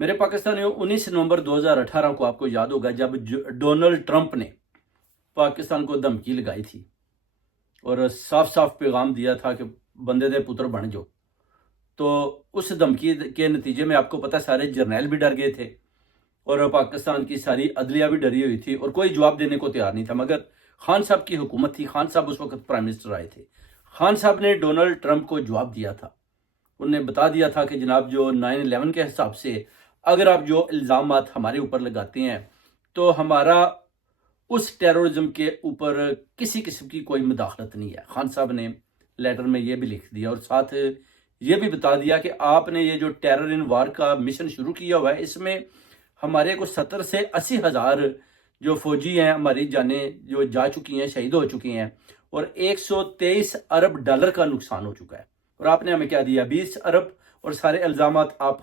میرے پاکستانیوں 19 نومبر 2018 کو آپ کو یاد ہوگا جب ڈونلڈ ٹرمپ نے پاکستان کو دھمکی لگائی تھی اور صاف صاف پیغام دیا تھا کہ بندے دے پتر بن جاؤ، تو اس دھمکی کے نتیجے میں آپ کو پتہ سارے جرنیل بھی ڈر گئے تھے اور پاکستان کی ساری عدلیہ بھی ڈری ہوئی تھی اور کوئی جواب دینے کو تیار نہیں تھا، مگر خان صاحب کی حکومت تھی، خان صاحب اس وقت پرائم منسٹر آئے تھے۔ خان صاحب نے ڈونلڈ ٹرمپ کو جواب دیا تھا، انہوں نے بتا دیا تھا کہ جناب جو 9/11 کے حساب سے اگر آپ جو الزامات ہمارے اوپر لگاتے ہیں تو ہمارا اس ٹیرورزم کے اوپر کسی قسم کی کوئی مداخلت نہیں ہے۔ خان صاحب نے لیٹر میں یہ بھی لکھ دیا اور ساتھ یہ بھی بتا دیا کہ آپ نے یہ جو ٹیرر ان وار کا مشن شروع کیا ہوا ہے، اس میں ہمارے کو 70 سے 80 ہزار جو فوجی ہیں ہماری جانیں جو جا چکی ہیں، شہید ہو چکی ہیں، اور 123 ارب ڈالر کا نقصان ہو چکا ہے، اور آپ نے ہمیں کیا دیا 20 ارب، اور سارے الزامات آپ